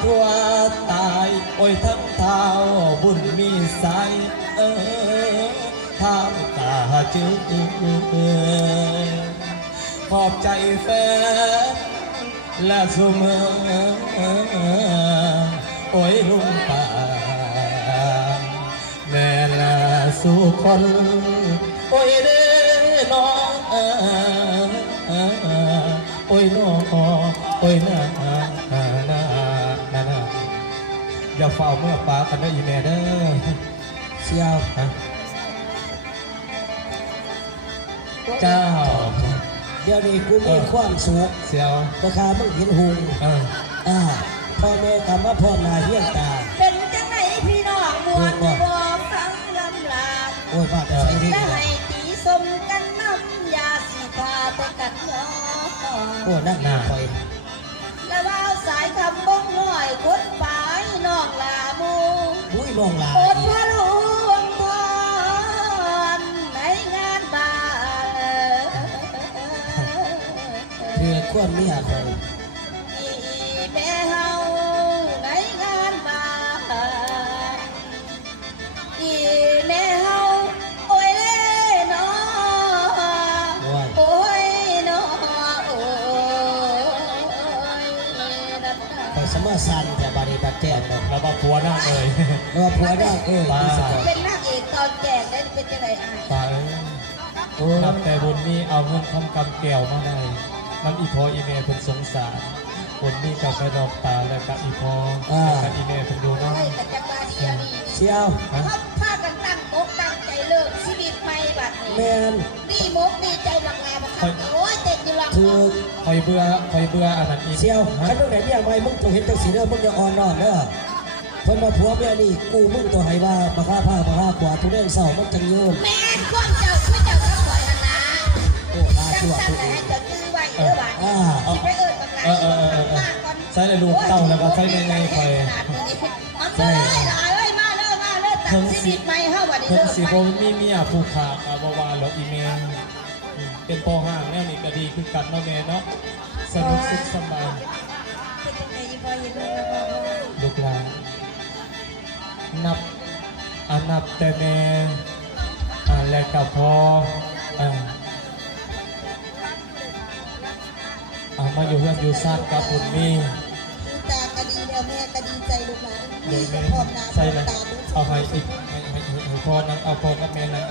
ผัวตายโอ้ยทั้งเท้าบุญมีใสท้าวตาจืดขอบใจแฟนและเสมอโอ้ยลุงป่าแม่ละสู่คนโอ้ยเด้น้องโอ้ยน้องโอ้ยนาอย่าเฝ้าเมื่อปากันได้อีแม่เด้อเสี่ยวเจ้าเดี๋ยวนี้กูมีความสุขเสี่ยวราคามึงเห็นหุงพ่อแม่ทำว่าพ่อนาเฮี้ยงตาเป็นจังไหนพี่น้องมวลบอกฟังลำลาโอ้ยบ้าแต่ใส่ดีและให้ตีสมกันน้ำยาสีทาแต่กัดย้อโอ้นั่งหน้าคอยและว่าวสายคำบ้องน้อยคนฝ่ายน้องลามูอุ้ยน้องลาอดพระหลวงพรในงานบานเพื่อความเมียคอยแม่เฮาในงานบานแม่เฮาโอ้ยเล่นอโอ้ยนอโอ้ยไปสมัครสันแต่บารีบัตแก่เนาะเรามาผัวนั่งเลยเราผัวนั่งเป็นนางเอกตอนแก่ได้เป็นจังไรตานับแต่บุญมีเอาเงินทำกำแก้วมาได้น้ำอีพออีเมลเป็นสงสารบุญมีกับไปดอกตาและกับอีพอกับอีเมลเป็นดูเนาะเชี่ยวเขาพากันตั้งมกตั้งใจเลิกชีวิตใหม่แบบนี้แมนนี่มกนี่ใจบังลาบังคับโอ้ยเด็กอยู่หลังคือคอยเบื่ออันนั้นอีเชี่ยวขันตรงไหนเนี่ยไม่มึงตัวเห็นตัวสีเด้อมึงจะอ่อนนอนเด้อเพิ่นมาผัวเมียนี่กูมึงตัวไหว่ามาฆ่าผ้ามาฆ่ากว่าทุเรื่องเศร้ามันจังยืนแม่ข้องเจ้าคือเจ้าก็ปล่อยอันละโอ้ตาชั่วตั้งแต่ให้เจ้าจื้อไว้เด้อบ้านที่ไปเอิญบังลาใช้ในลูกเต้าแล้วก็ใช้ในคอยใช่หลายเลยมาเลยตั้งชีวิตใหม่เฮาบัดนี้เลิกสิบ่มีเมียผู้ขาบ่ว่าหรอกอีเมลเป็นพ่อห้างแนวนี้ก็ดีคือกันเนาะแม่เนาะสนุกสุขสบายลูกหลานนับแต่แม่และกับพ่อมาอยู่เพื่อนอยู่ซ่านกับบุญมีตาก็ดีแล้วแม่ก็ดีใจลูกหลานมีพร้อมน้ำใช่เลยเอาให้อีกให้พ่อนั่งเอาพ่อกับแม่นั่ง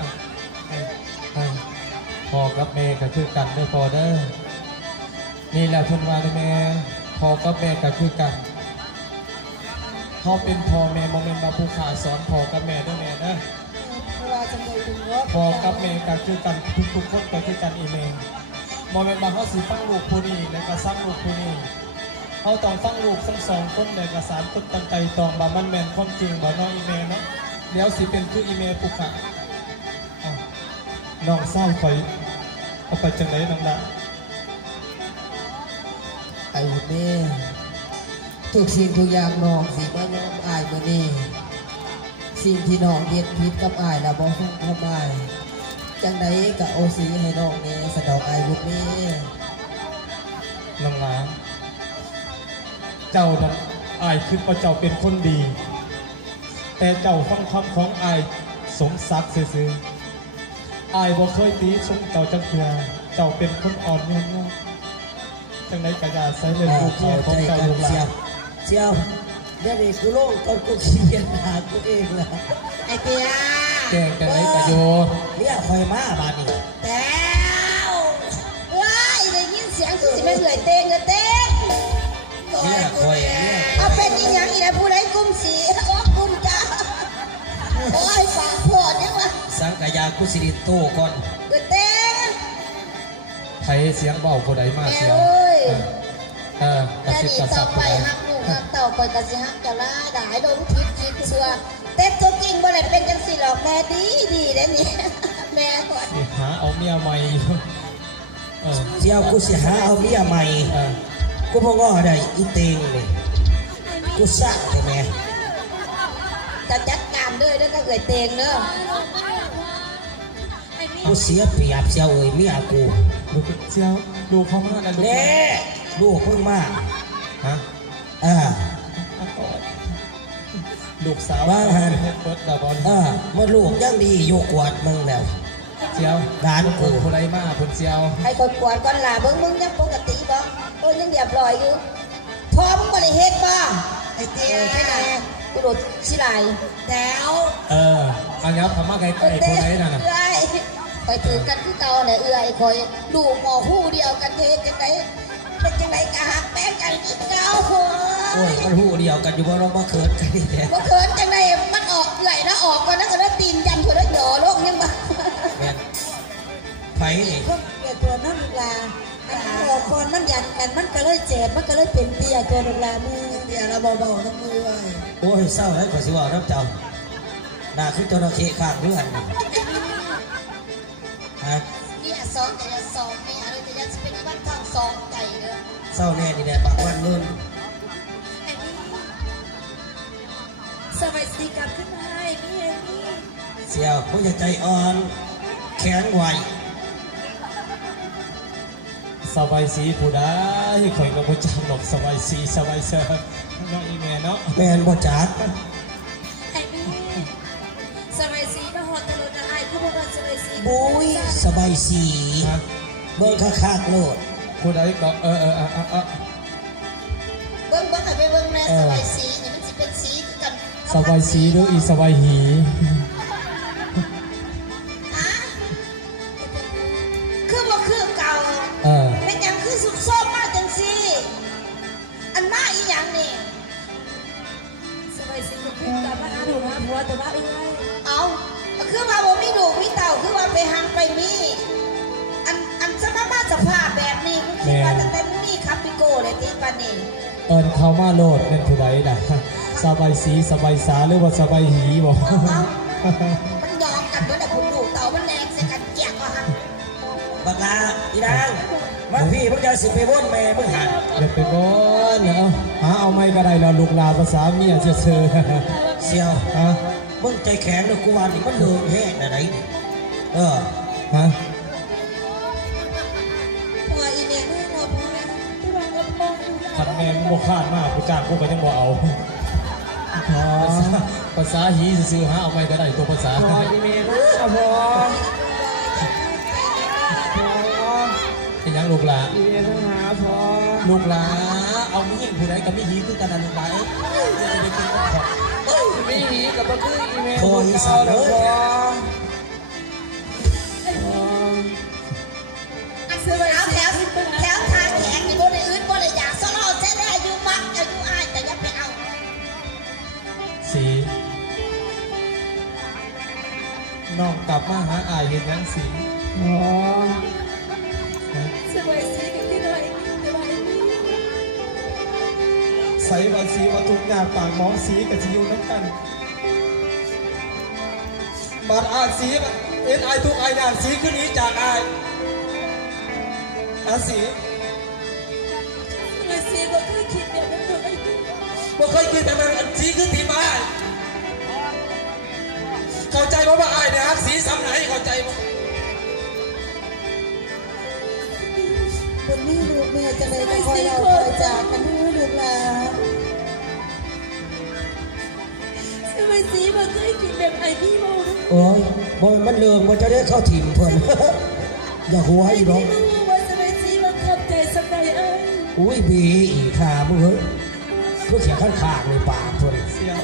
พ่อกับแม่ก็คือกันเด้อพ่อเด้อนี่แหละทุนวาแม่พ่อกับแม่ก็คือกันเขาเป็นพ่อแม่โมเมนต์มาผู้ขาสอนพ่อกับแม่ด้วยแม่เด้อพ่อกับแม่ก็คือกันทุกคนก็คือกันอีเมลโมเมนต์มาเขาสิฟังลูกผู้นี้และก็สร้างลูกผู้นี้เขาต้องฟังลูกทั้งสองคนในกระสานคนตั้งใจตองบามันแมนความจริงบ่น้องอีเมลเนาะแล้วสิเป็นคืออีเมลผู้ขาน้องเศร้าคอยเอาไปจังไหนน้องละไอ้หุ่นนี่ทุกสิ่งทุกอย่างน้องสิมาน้องอายมือนี่สิ่งที่น้องเย็ดพิษกับอายแล้วบอกฟังทำไมจังไดกับโอซีให้น้องนี่สะดอกอายหุ่นนี่น้องละเจ้าน้องอายคือว่าเจ้าเป็นคนดีแต่เจ้าฟังคำของอายสมศักดิ์ซื่ออายบ่เคยตีชมเจ้าจังเถื่อเจ้าเป็นคนอ่อนโยนจังไดกระยาใส่เลยลูกเมียของเจ้าลูกหลานเจียวเดี๋ยวนี้กูโล่งก่อนกูขี้เกียจหากูเองละไอเตี้ยแกงจังไดกระโยเนี่ยคอยมาบ้านนี่แต่ว้ายได้ยินเสียงคือสิแม่เหนื่อยเต้งเนี่ยคอยเนี่ยเอาเป็นอีหยังอีนะผู้ใดกุมสีโอ้กุมจ้าโอ้ยฝากพอดยังวะสังกายากุสิริโตก่อนเต้งไทยเสียงเบาผู้ใดมาเสียงกระซิบกระซับไปฮักลูกฮักเต่าไปกระซิบฮักจะล่าด่าโดนคิดเชื่อเต้ตัวจริงบ่ได้เป็นจังสิหรอกแม่ดีเด้นี่แม่ก่อนหาเอาเมียใหม่อยู่เจียวกูสิหาเอาเมียใหม่กูพงอ้อได้อีเตงเลยกูสร้างได้ไหมจะจัดการด้วยแล้วก็เกิดเตงเนอะกูเสียเปรียบเสียเอ้ยเมียกูลูกเสียวดูเขามากนะลูกลูกเพิ่งมาฮะ ลูกสาว ว่าหัน เฮ็ดเบิดดาบอล เมื่อลูกยังดีอยู่กวดมึงแล้ว เจียว ร้านกู ผู้ใดมาเพิ่นเจียว ให้คนกวดก่อนล่ะเบิ่งมึงยังปกติบ่โอ้ยยังเรียบร้อยอยู่พอมึงบ่ได้เฮ็ดบ่ไอ้เตี้ยแค่ไหนกูโดดสิไหลแล้ว อันนี้คำว่าไกลๆผู้ใดนั่นน่ะ เอ้ยไปถือกันคือเก่าเนี่ยเอื้อยคอยดูหมอหูเดียวกันเฮ็ดจังไดเป็นจังไดกะหักแป้งกันคือเก่าโห โอ้ยมันหูเดียวกันอยู่ว่าเรามาเขินกันนี่แหละ บ่เขินจังไดมันออกเอื้อยนะออกก่อนนะก็ได้ตีนยันคนละหยอลงยังบ่ แม่นไผนี่ พวกเปียตัวนั่นลูกลาอันนี้เราคนมันยันกันมันก็เลยเจ็บมันก็เลยเป็นเปียตัวลูกลามือ เดี๋ยวเราเบาๆน้ำมือไว้ โอ้ยเศร้าแล้วกว่าสิว่าน้ำเจ้าหน้าคือจระเข้ข้างเรื่องฮะ เนี่ยสองแต่ละสองแม่อะไรแต่ยังสิเป็นบ้านทองสองไก่เด้อ เศร้าแน่นี่แหละปากวันนู่น สบายสีกลับขึ้นมาให้พี่เอมี่ เสี่ยวผู้ใหญ่ใจอ่อนแข็งไหว สบายสีผู้ใดข่อยก็บ่จำหรอกสบายสีสบายเซอร์เนาะอีแม่เนาะ แม่นบ่จัด ไอ้มี่สบายสีมาหอดตลอดอะไรคือพวกมันสบายสี บุ้ยสบายสี ฮะ เบิ่งคักๆโลด ผู้ใดก็เบิ่งให้ไปเบิ่งแม่สบายสีนี่มันสิเป็นสีคือกัน สบายสีหรืออีสบายหี คือบ่คือเก่า เป็นหยังคือสุดโซมมากจังซี่อันมาอีหยังนี่ สบายสีก็ขึ้นกลับมาหาหนูหาผัวแต่ว่าเอ้ย เอาคือว่าบ่มีลูกมีเต่าคือว่าไปหังไปมีอันสภาพบ้านสภาพแบบนี้กูคิดว่าตั้งแต่มีคับปิโก้เลยติปานนี้ เข้ามาโลดเป็นผู้ใดน่ะสบายสีสบายสาหรือว่าสบายหีบ่ มันยอมกันเมื่อแต่คุณดูเต่ามันแรงใส่กันเกลียกว่าหัง บักลาอีนางมาพี่มึงจะสิไปว่นแม่มึงหัน อย่าไปบ่นเนาะหาเอาไม่ก็ได้เราลูกลาภาษาเมียเชื่อ เสี่ยว ฮะ มึงใจแข็งเลยกูว่านี่มันเลืองแห้งนะไหนฮะ ผัวอีเมย์ไม่รอผัวที่วางกับมองดู คันแม่มึงบ่คาดมากกูจ้างกูก็ยังบ่เอาภาษาหีซื่อๆหาเอาไม่ก็ได้ตัวภาษา พออีเมลนะพอ เป็นหยังลูกหลา อีเมลหาพอ ลูกหลาเอามียิ่งผู้ใดกับมีหีคือกันนะลูกหลาจะได้เป็นของ ไม่หนีกับบ่คืออีเมล โคอีสานเลย อันซื้อเอาแถวทางแขกนี่บ่ได้อื่นบ่ได้อยากสลอแท้ได้อายุมักอายุอายแต่อย่าไปเอา สีน้องกลับมาหาอายเห็นหยังสี พอ สบายสีก็ขึ้นมาอีกแต่ว่าไอ้มี่ ใส่ว่าสีว่าทุกอย่างปากหมองสีกับสิอยู่น้ำกันบาดอาจสีเอ็นอายทุกอายอย่างสีคือหนี้จากอายอาสี สบายสีก็คือคิดแบบนั้นตัวไอ้มี่ บ่เคยคิดแบบนั้นอันสีคือทีมอายเข้าใจว่าอายเนี่ยครับสีสำไหนเข้าใจบ่ คนนี้ลูกแม่จะได้คอยเราคอยจากกันให้ลูกลาสบายสีมาเคยคิดแบบไอ้มี่มาเลย โอ้ยบ่มันเลืองมันจะได้เข้าถิ่มเพิ่น อย่าหัวอีน้อง ไม่รู้ว่าสบายสีมาขับใจสักใดเอ้ย อุ้ยบีอีกขามึงเฮ้ยคือเขียนข้างๆในปากเพิ่น เสียว